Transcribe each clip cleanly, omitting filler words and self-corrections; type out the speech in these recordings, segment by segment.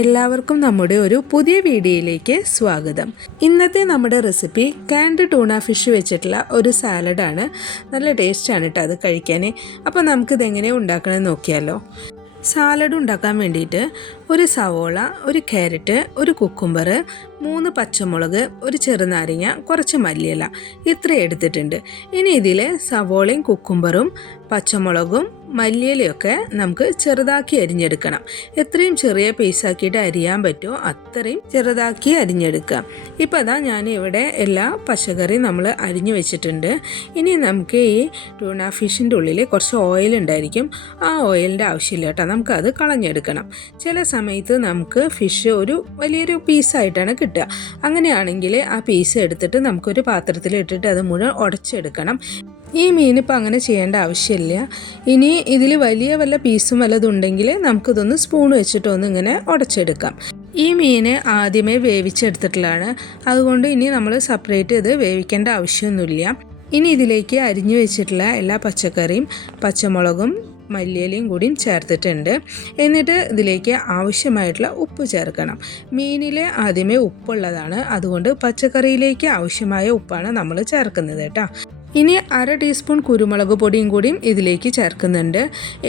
എല്ലാവർക്കും നമ്മുടെ ഒരു പുതിയ വീഡിയോയിലേക്ക് സ്വാഗതം. ഇന്നത്തെ നമ്മുടെ റെസിപ്പി കാൻഡ് ടൂണ ഫിഷ് വെച്ചിട്ടുള്ള ഒരു സാലഡാണ്. നല്ല ടേസ്റ്റാണ് കേട്ടോ അത് കഴിക്കാൻ. അപ്പോൾ നമുക്കിതെങ്ങനെ ഉണ്ടാക്കണമെന്ന് നോക്കിയാലോ. സാലഡ് ഉണ്ടാക്കാൻ വേണ്ടിയിട്ട് ഒരു സവോള, ഒരു ക്യാരറ്റ്, ഒരു കുക്കുംബർ, 3 പച്ചമുളക്, ഒരു ചെറുനാരങ്ങ, കുറച്ച് മല്ലിയില ഇത്രയും എടുത്തിട്ടുണ്ട്. ഇനി ഇതിൽ സവോളയും കുക്കുംബറും പച്ചമുളകും മല്ലിയിലയൊക്കെ നമുക്ക് ചെറുതാക്കി അരിഞ്ഞെടുക്കണം. എത്രയും ചെറിയ പീസാക്കിയിട്ട് അരിയാൻ പറ്റുമോ അത്രയും ചെറുതാക്കി അരിഞ്ഞെടുക്കുക. ഇപ്പോൾ അതാ ഞാൻ ഇവിടെ എല്ലാ പച്ചക്കറിയും നമ്മൾ അരിഞ്ഞു വെച്ചിട്ടുണ്ട്. ഇനി നമുക്ക് ഈ ടൂണ ഫിഷിൻ്റെ ഉള്ളിൽ കുറച്ച് ഓയിൽ ഉണ്ടായിരിക്കും. ആ ഓയിലിൻ്റെ ആവശ്യമില്ല കേട്ടോ, നമുക്കത് കളഞ്ഞെടുക്കണം. ചില സമയത്ത് നമുക്ക് ഫിഷ് ഒരു വലിയൊരു പീസായിട്ടാണ് കിട്ടുക. അങ്ങനെയാണെങ്കിൽ ആ പീസ് എടുത്തിട്ട് നമുക്കൊരു പാത്രത്തിൽ ഇട്ടിട്ട് അത് മുഴുവൻ ഉടച്ചെടുക്കണം. ഈ മീനിപ്പോൾ അങ്ങനെ ചെയ്യേണ്ട ആവശ്യമില്ല. ഇനി ഇതിൽ വലിയ വല്ല പീസും വല്ലതുണ്ടെങ്കിൽ നമുക്കിതൊന്ന് സ്പൂൺ വെച്ചിട്ടൊന്ന് ഇങ്ങനെ ഉടച്ചെടുക്കാം. ഈ മീൻ ആദ്യമേ വേവിച്ചെടുത്തിട്ടുള്ളതാണ്, അതുകൊണ്ട് ഇനി നമ്മൾ സെപ്പറേറ്റ് ഇത് വേവിക്കേണ്ട ആവശ്യമൊന്നുമില്ല. ഇനി ഇതിലേക്ക് അരിഞ്ഞു വെച്ചിട്ടുള്ള എല്ലാ പച്ചക്കറിയും പച്ചമുളകും മല്ലിയിലയും കൂടിയും ചേർത്തിട്ടുണ്ട്. എന്നിട്ട് ഇതിലേക്ക് ആവശ്യമായിട്ടുള്ള ഉപ്പ് ചേർക്കണം. മീനിൽ ആദ്യമേ ഉപ്പുള്ളതാണ്, അതുകൊണ്ട് പച്ചക്കറിയിലേക്ക് ആവശ്യമായ ഉപ്പാണ് നമ്മൾ ചേർക്കുന്നത് കേട്ടോ. ഇനി 1/2 ടീസ്പൂൺ കുരുമുളക് പൊടിയും കൂടിയും ഇതിലേക്ക് ചേർക്കുന്നുണ്ട്.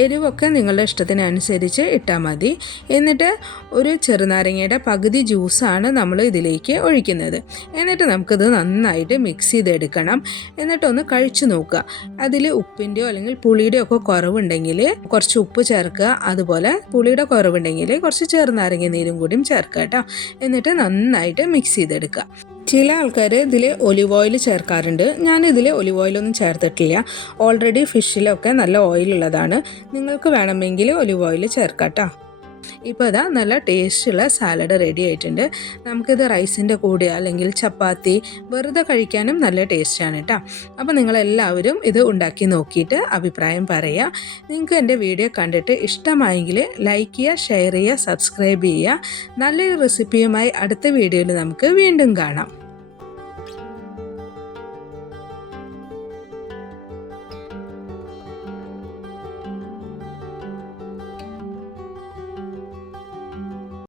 എരിവൊക്കെ നിങ്ങളുടെ ഇഷ്ടത്തിനനുസരിച്ച് ഇട്ടാൽ മതി. എന്നിട്ട് ഒരു ചെറുനാരങ്ങയുടെ പകുതി ജ്യൂസാണ് നമ്മൾ ഇതിലേക്ക് ഒഴിക്കുന്നത്. എന്നിട്ട് നമുക്കിത് നന്നായിട്ട് മിക്സ് ചെയ്തെടുക്കണം. എന്നിട്ടൊന്ന് കഴിച്ചു നോക്കുക. അതിൽ ഉപ്പിൻ്റെയോ അല്ലെങ്കിൽ പുളിയുടെയോ ഒക്കെ കുറവുണ്ടെങ്കിൽ കുറച്ച് ഉപ്പ് ചേർക്കുക. അതുപോലെ പുളിയുടെ കുറവുണ്ടെങ്കിൽ കുറച്ച് ചെറുനാരങ്ങ നീരും കൂടിയും ചേർക്കുക കേട്ടോ. എന്നിട്ട് നന്നായിട്ട് മിക്സ് ചെയ്തെടുക്കുക. ചില ആൾക്കാർ ഇതിൽ ഒലിവ് ഓയിൽ ചേർക്കാറുണ്ട്. ഞാനിതിൽ ഒലിവ് ഓയിലൊന്നും ചേർത്തിട്ടില്ല. ഓൾറെഡി ഫിഷിലൊക്കെ നല്ല ഓയിലുള്ളതാണ്. നിങ്ങൾക്ക് വേണമെങ്കിൽ ഒലിവ് ഓയിൽ ചേർക്കാം കേട്ടോ. ഇപ്പോൾ അതാ നല്ല ടേസ്റ്റുള്ള സാലഡ് റെഡി ആയിട്ടുണ്ട്. നമുക്കിത് റൈസിൻ്റെ കൂടെ അല്ലെങ്കിൽ ചപ്പാത്തി വെറുതെ കഴിക്കാനും നല്ല ടേസ്റ്റാണ് കേട്ടോ. അപ്പോൾ നിങ്ങളെല്ലാവരും ഇത് ഉണ്ടാക്കി നോക്കിയിട്ട് അഭിപ്രായം പറയുക. നിങ്ങൾക്ക് എൻ്റെ വീഡിയോ കണ്ടിട്ട് ഇഷ്ടമായെങ്കിൽ ലൈക്ക് ചെയ്യുക, ഷെയർ ചെയ്യുക, സബ്സ്ക്രൈബ് ചെയ്യുക. നല്ലൊരു റെസിപ്പിയുമായി അടുത്ത വീഡിയോയിൽ നമുക്ക് വീണ്ടും കാണാം.